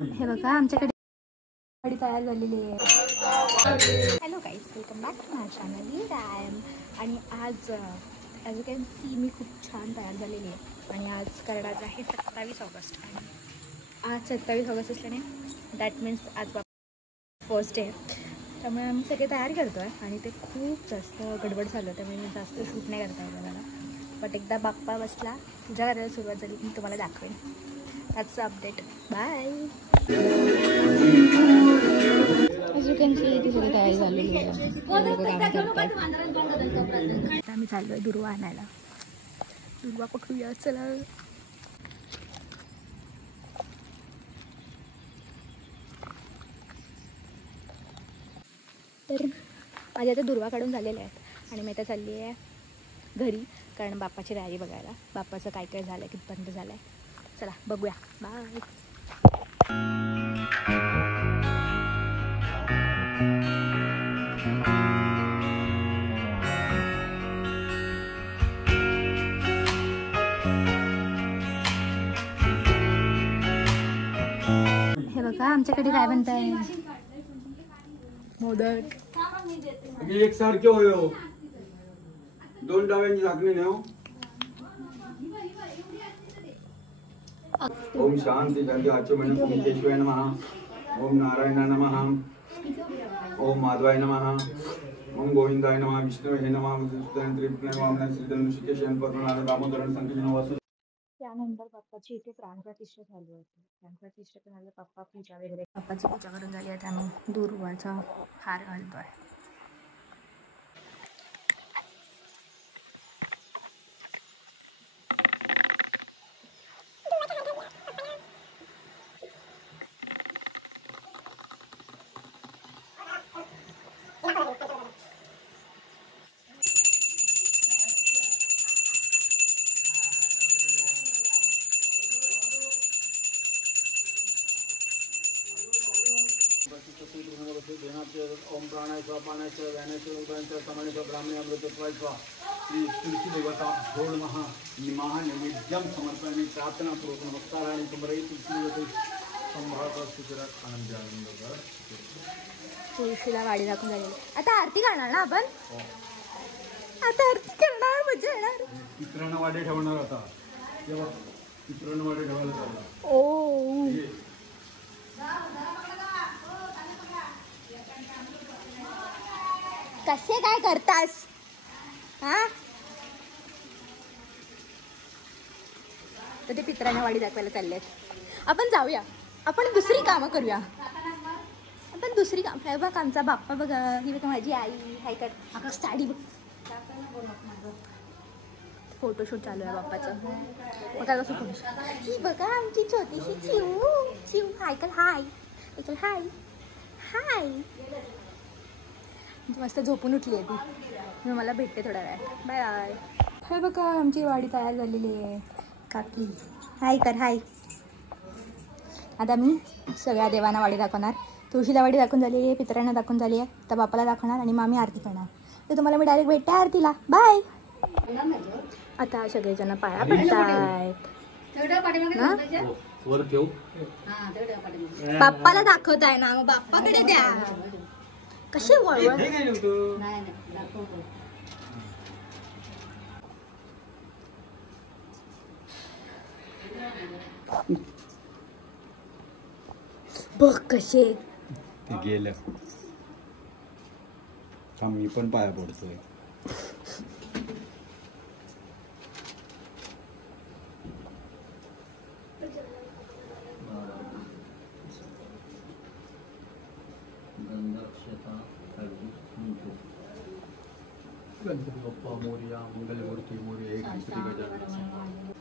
हे बघा आमच्याकडे गाडी तयार झालेली आहे. Hello guys, welcome back to my channel time. आणि आज ॲज यू कॅन सी मी खूप छान तयार झालेली आहे. आणि आज करणार आहे 27 ऑगस्ट. आणि आज 27 ऑगस्ट असल्याने दॅट मीन्स आज फर्स्ट डे. त्यामुळे आम्ही सगळे तयारी करतो आहे आणि ते खूप जास्त गडबड झालं, त्यामुळे मी जास्त शूट नाही करता येईल मला. बट एकदा बाप्पा बसला, पूजा करायला सुरुवात झाली, मी तुम्हाला दाखवेन. त्याच update. Bye. As you can see ती सगळी तयारी झालेली आहे. आता आम्ही चाललो आहे दुर्वा आणायला. दुर्वा पकडूया चला. तर माझ्या आता दुर्वा काढून झालेल्या आहेत आणि मी आता चालली आहे घरी, कारण बाप्पाची तयारी बघायला. बाप्पाचं काय काय झालं आहे, कितपर्यंत झालं आहे. चला बघूया. बाय. हे बघा आमच्याकडे काय बनताय. मोदक. एक सारखे होय. दोन डाव्यांची झाकणी ने. ओम शांती शांती. आजच्या महिन्यात ओम केशवाय नमः, ओम नारायणाय नमः, ओम माधवाय नमः, ओम गोविंदाय नमः, विष्णुवे नमः, दामोदरण संकीर्ण वासु. त्यानंतर बाप्पाची इथे प्राणप्रतिष्ठा झाली होती. प्राणप्रतिष्ठा झाली, बाप्पा पूजा वगैरे, बाप्पाची पूजा करून झाली आहे. आम्ही दुर्वाचा हार घालतोय. ओम प्राणाय स्वापानाय व्यानाय उदानाय समानाय ब्राह्मणे अमृतत्वाय स्वा. श्री तुलसी देवता झोड महा नैवेद्यम समर्पयामि. प्रार्थना पूर्वक नमस्कार. आणि तुमरही तुलसी देवते संभाळता सुखरात आनंद आनंद. तुळशीला वाडी दाखवून झालेली. आता आरती करणार ना आपण. आता आरती करणार, मजा येणार. पितरांना वाडे ठेवणार आता. तेव्हा पितरांना वाडे ठेवायला चालला. ओ कसे काय करतास हा. तर ते पितरांना वाडी दाखवायला चाललेत. आपण जाऊया, आपण दुसरी कामं करूया. आपण दुसरी काम. हे बघ आमचा बाप्पा बघा, ही बघा माझी आई. हाय कर आकाश साडी बघ. फोटोशूट चालू आहे बाप्पाचं. बघा कसं फोटोशूट. ही बघा आमची छोटीशी चिऊ. चिऊ हाय कर. हाय हाय हाय. मस्त झोपून उठली आहे ती. मी मला भेटते थोड्या वेळात. Bye bye. हे बघा आमची वाडी तयार झालेली आहे. काकी हाय कर. हाय. आता मी सगळ्या देवांना वाडी दाखवणार. तुळशीला वाडी दाखवून झाली आहे, पितरांना दाखवून झाली आहे. तर बापाला दाखवणार आणि मग आम्ही आरती करणार. तर तुम्हाला मी डायरेक्ट भेटते आरतीला. बाय. आता सगळेजण पाया पडतायत. बाप्पाला दाखवत आहे ना, मग बाप्पाकडे द्या. कसे वळवळ. बघ कसे ते गेलं. मी पण पाया पडतोय. गणपती बाप्पा मोरया. मंगलमूर्ती मोरया. एक गणपती गजानन.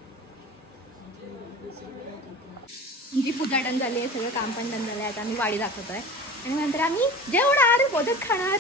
जी पूजा डन झाली आहे, सगळं काम पण डन झालं आहे. आता आम्ही वाडी दाखवतोय आणि नंतर आम्ही जेवणार, मोदक खाणार.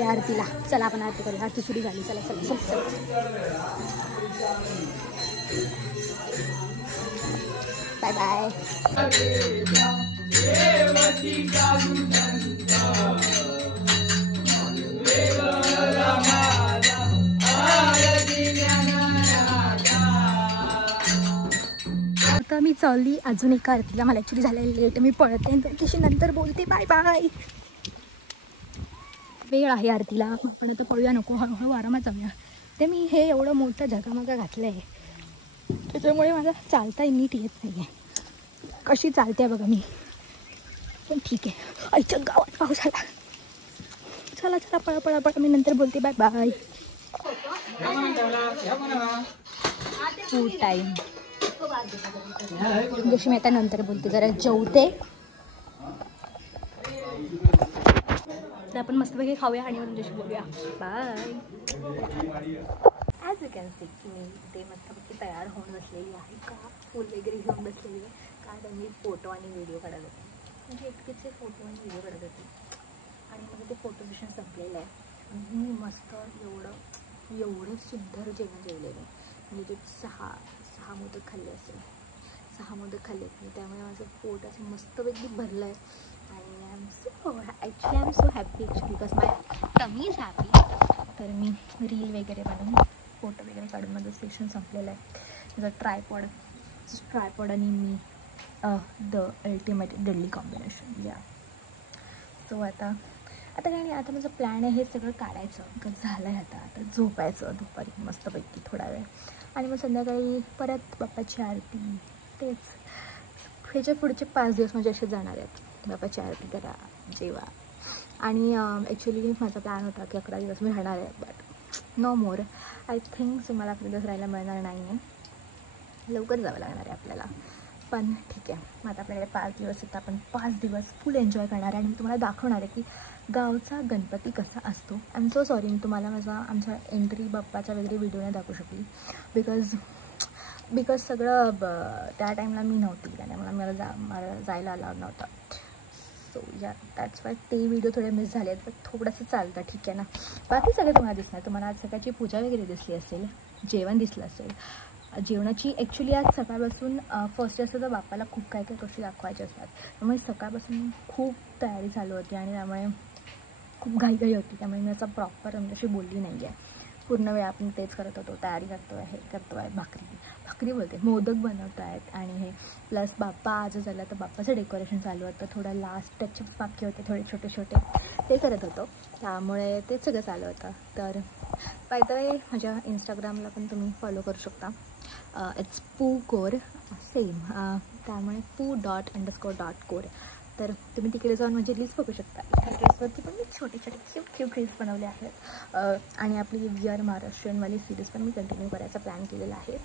जायचं आरतीला. चला आपण आरती करूया. आरती सुरू झाली. चला चला चला चला. Bye bye. आता मी चालली अजून एका आरतीला. मला ॲक्च्युली झालेलं लेट. मी पळते त्याच्याशी नंतर बोलते. Bye bye. वेळ आहे आरतीला. आपण आता पळूया नको. हळूहळू आरामात जाऊया. ते मी हे एवढं मोठं झगामगा घातलं आहे त्याच्यामुळे मला चालता नीट येत नाही आहे. कशी चालते बघा मी. पण ठीक आहे. आईच्या गावात पाऊस आला. चला चला पळा पळा पळा. मी नंतर बोलते. Bye bye. Food time. जशी मी आता नंतर बोलते. जरा जेवते. तर आपण मस्तपैकी खाऊया आणि तुमच्याशी बोलूया. Bye. As you can see की मी ते मस्तपैकी तयार होऊन बसलेली आहे. का फुल वगैरे घेऊन बसलेली आहे. कारण मी फोटो आणि व्हिडिओ काढत होते. म्हणजे एकटीचे फोटो आणि व्हिडिओ काढत होते. आणि मग ते फोटो सेशन संपलेलं आहे. आणि मी मस्त एवढं सुंदर जेवण जेवलेलं. म्हणजे ते सहा मोदक खाल्ले असेल. 6 मोदक खाल्लेत मी. त्यामुळे माझं पोट असं मस्तपैकी भरलं आहे. आणि I am so happy because my tummy is happy. तर मी रील वगैरे बनवून फोटो वगैरे काढून माझं सेशन संपलेलं आहे. माझा ट्रायपॉड आणि me the ultimate deadly combination. या सो आता काही नाही. आता माझं प्लॅन आहे हे सगळं काढायचं. बिकॉज झालं आहे आता झोपायचं दुपारी मस्तपैकी थोडा वेळ. आणि मग संध्याकाळी परत बाप्पाची आरती. तेच ह्याच्या पुढचे 5 दिवस म्हणजे असे जाणार आहेत. बाप्पाची आरती करा, जेवा. आणि ॲक्च्युली माझा प्लॅन होता की 11 दिवस मी राहणार आहे. But no more. I think मला 11 दिवस राहायला मिळणार नाही आहे. लवकर जावं लागणार आहे आपल्याला. पण ठीक आहे. मग आता आपल्याकडे 5 दिवस आहेत. आपण 5 दिवस फुल एन्जॉय करणार आहे. आणि मी तुम्हाला दाखवणार आहे की गावचा गणपती कसा असतो. आय एम सो सॉरी मी तुम्हाला आमचा एंट्री बाप्पाचा वगैरे व्हिडिओ नाही दाखवू शकली. बिकॉज सगळं त्या टाईमला मी नव्हती. त्यामुळे मला जायला अलाउड नव्हता. सो या दॅट्स वाय ते व्हिडिओ थोडे मिस झाले आहेत. पण थोडंसं चालतं. ठीक आहे ना. बाकी सगळं तुम्हाला दिसणार. तुम्हाला आज सकाळची पूजा वगैरे दिसली असेल. जेवण दिसलं असेल. जेवणाची ॲक्च्युली आज सकाळपासून फर्स्ट असतं तर बाप्पाला खूप काही गोष्टी दाखवायच्या असतात. त्यामुळे सकाळपासून खूप तयारी चालू होती. आणि त्यामुळे खूप घाई होती. त्यामुळे मी असं प्रॉपर आमच्याशी बोलली नाही आहे. पूर्ण वेळ आपण तेच करत होतो. तयारी करतो आहे. भाकरी बोलते. मोदक बनवत आहेत. आणि हे प्लस बाप्पा आज झालं तर बाप्पाचं डेकोरेशन चालू होतं. थोडं लास्ट टचअप्स बाकी होते थोडे छोटे ते करत होतो. त्यामुळे तेच सगळं चालू होतं. तर पाहिजे माझ्या इंस्टाग्रामला पण तुम्ही फॉलो करू शकता. इट्स पू कोर सेम. त्यामुळे poo._.कोर. तर तुम्ही तिकडे जाऊन माझी रील्स बघू शकता. ह्या ड्रेसवरती पण मी छोटे क्यूट रील्स बनवले आहेत. आणि आपली VR महाराष्ट्रीयनवाली सिरीज पण मी कंटिन्यू करायचा प्लॅन केलेला आहे.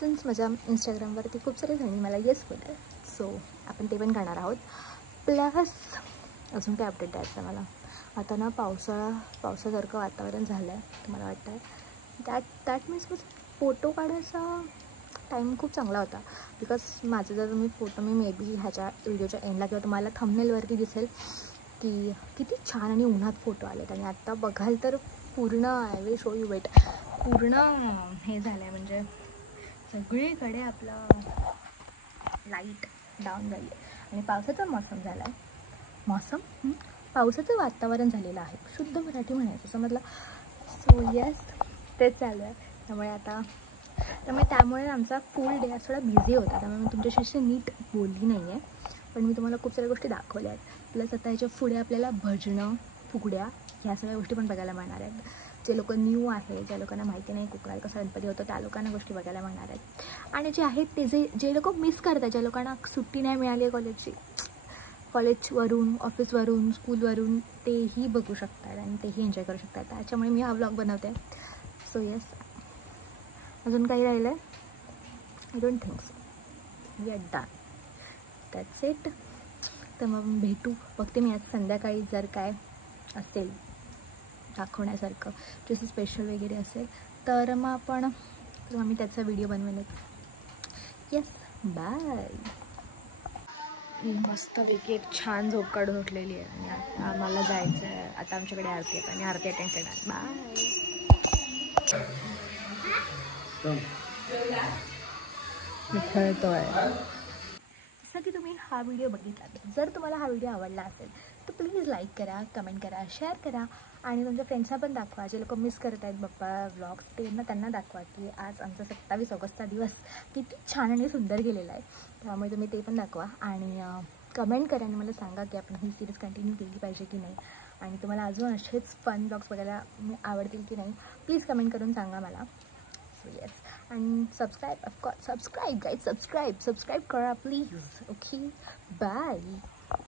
सिन्स माझ्या इंस्टाग्रामवरती खूप सारे जणी मला येस बोलतात. सो आपण ते पण करणार आहोत. प्लस अजून काय अपडेट द्यायचं आहे मला. आता ना पावसासारखं वातावरण झालं आहे. मला वाटतं आहे दॅट मीन्स फोटो काढायचा टाईम खूप चांगला होता. बिकॉज माझं जर तुम्ही फोटो मी मे बी ह्याच्या व्हिडिओच्या एंडला किंवा तुम्हाला थंबनेलवरती दिसेल की किती छान आणि उन्हात फोटो आलेत. आणि आत्ता बघाल तर पूर्ण I will show you wait. पूर्ण हे झालं आहे. म्हणजे सगळीकडे आपलं लाईट डाऊन झाली आहे. आणि पावसाचा मौसम झाला आहे. पावसाचं वातावरण झालेलं आहे. शुद्ध मराठी म्हणायचं समजलं. सो येस तेच चालू आहे. त्यामुळे आमचा फुल डे थोडा बिझी होता. त्यामुळे मी तुमच्याशी अशी नीट बोलली नाही आहे. पण मी तुम्हाला खूप साऱ्या गोष्टी दाखवल्या आहेत. प्लस आता ह्याच्या पुढे आपल्याला भजनं फुगड्या ह्या सगळ्या गोष्टी पण बघायला मिळणार आहेत. जे लोक न्यू आहे, ज्या लोकांना माहिती नाही कोकणात कसा गणपती होतो, त्या लोकांना गोष्टी बघायला मिळणार आहेत. आणि जे आहेत ते जे लोक मिस करतात, ज्या लोकांना सुट्टी नाही मिळाली आहे कॉलेजवरून, ऑफिसवरून, स्कूलवरून, तेही बघू शकतात आणि तेही एन्जॉय करू शकतात. त्याच्यामुळे मी हा व्लॉग बनवते. So yes. अजून काही राहिलं आहे? I don't think so. We are done. That's it. तर मग भेटू. बघते मी आज संध्याकाळी जर काय असेल दाखवण्यासारखं जसं स्पेशल वगैरे असेल तर मग मी त्याचा व्हिडिओ बनवेनच. येस. बाय. मस्तपैकी एक छान झोप काढून उठलेली आहे आणि आता आम्हाला जायचं आहे. आता आमच्याकडे आरती आहे आणि आरती अटेंड करणार. बाय. खेळतोय. जसं की तुम्ही हा व्हिडिओ बघितला, जर तुम्हाला हा व्हिडिओ आवडला असेल तर प्लीज लाईक करा, कमेंट करा, शेअर करा आणि तुमच्या फ्रेंड्सना पण दाखवा. जे लोक मिस करत आहेत बाप्पा व्लॉग्स त्यांना दाखवा की आज आमचा 27 ऑगस्टचा दिवस किती छान आणि सुंदर गेलेला आहे. त्यामुळे तुम्ही ते पण दाखवा आणि कमेंट करा आणि मला सांगा की आपण ही सिरीज कंटिन्यू केली पाहिजे की नाही आणि तुम्हाला अजून असेच फन ब्लॉग्स बघायला आवडतील की नाही प्लीज कमेंट करून सांगा मला. So yes, and subscribe, of course, subscribe guys, subscribe करा please. Okay, bye.